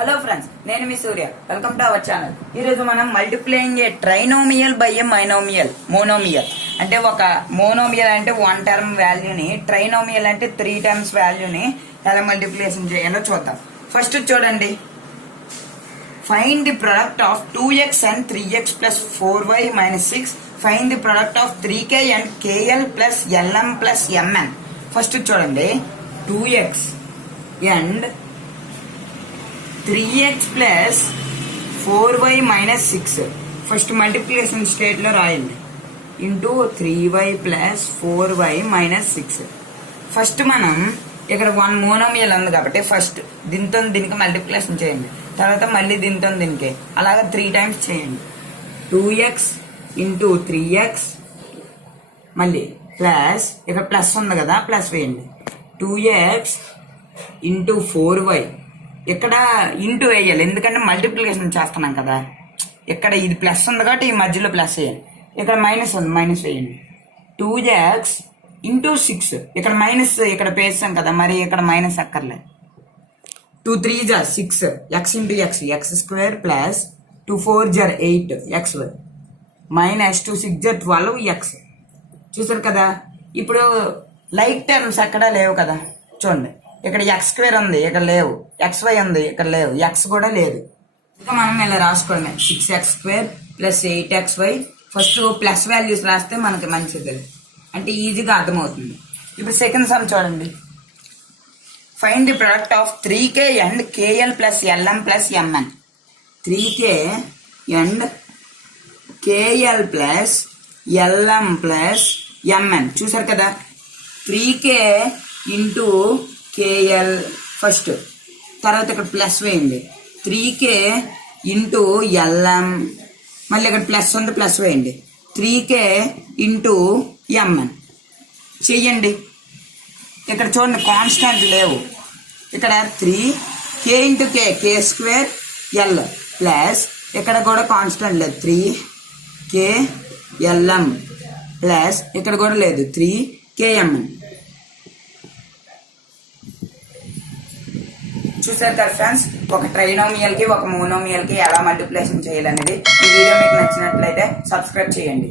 Hello friends, నేను మీ Surya. Welcome to our channel. ఈరోజు మనం multiplying a trinomial by a monomial. అంటే ఒక మోనోమియల్ అంటే 1 టర్మ్ వాల్యూని, ట్రైనోమియల్ అంటే 3 టర్మ్స్ వాల్యూని ఎలా మల్టిప్లికేషన్ చేయాలో చూద్దాం. ఫస్ట్ చూడండి, find the product of 2x and 3x plus 4y minus 6. Find the product of 3k and kl plus lm plus mn. First చూడండి, 2x and 3x plus 4y minus 6 first multiplication state లో రాయండి. Into 3y plus 4y minus 6. First మనం ఇక్కడ 1 monomial ఉంది కాబట్టి first దీంతో దీనికి multiplication చేయండి. తర్వాత మళ్ళీ దీంతో దీనికి అలాగా 3 టైమ్స్ చేయండి. 2x ఇంటూ 3x మళ్ళీ ప్లస్ ఇక్కడ ప్లస్ ఉంది కదా, ప్లస్ వేయండి. 2x ఇంటూ 4y ఇక్కడ ఇంటూ వేయాలి, ఎందుకంటే మల్టిప్లికేషన్ చేస్తున్నాం కదా. ఇక్కడ ఇది ప్లస్ ఉంది కాబట్టి ఈ మధ్యలో ప్లస్ వేయాలి. ఇక్కడ మైనస్ ఉంది, మైనస్ వేయండి. 2x ఇంటూ 6 ఇక్కడ మైనస్ ఇక్కడ పేస్తాం కదా, మరి ఇక్కడ మైనస్ అక్కర్లేదు. 2 3 జా 6 x into X X square plus 2 4 జా 8 ఎక్స్ మైనస్ 2 6 జా 12 ఎక్స్. చూసారు కదా. ఇప్పుడు లైక్ టర్మ్స్ అక్కడ లేవు కదా, చూడండి. ఇక్కడ ఎక్స్ స్క్వేర్ ఉంది, ఇక్కడ లేవు. XY ఉంది, ఇక్కడ లేవు. ఎక్స్ కూడా లేదు. ఇంకా మనం ఇలా రాసుకోండి, 6x square plus 8xy. First plus values రాస్తే మనకి మంచిది, అంటే ఈజీగా అర్థమవుతుంది. ఇప్పుడు సెకండ్ సమ్ చూడండి, find the product of 3k and kl plus lm plus mn. 3k and kl plus lm plus mn. చూసారు కదా. 3k ఇంటూ kl ఫస్ట్, తర్వాత ఇక్కడ ప్లస్ వేయండి. 3k ఇంటూ lm మళ్ళీ ఇక్కడ ప్లస్ ఉంది, ప్లస్ వేయండి. 3k ఇంటూ mn చెయ్యండి. ఇక్కడ చూడండి, కాన్స్టెంట్ లేవు. ఇక్కడ 3k into k square l plus ఇక్కడ కూడా కాన్స్టెంట్ లేదు, 3k lm ప్లస్ ఇక్కడ కూడా లేదు, 3kmn. చూసారు కదా ఫ్రెండ్స్, ఒక ట్రైనోమియల్ కి ఒక మోనోమియల్ కి ఎలా మల్టిప్లికేషన్ చేయాలనేది. ఈ వీడియో మీకు నచ్చినట్లయితే సబ్స్క్రైబ్ చేయండి.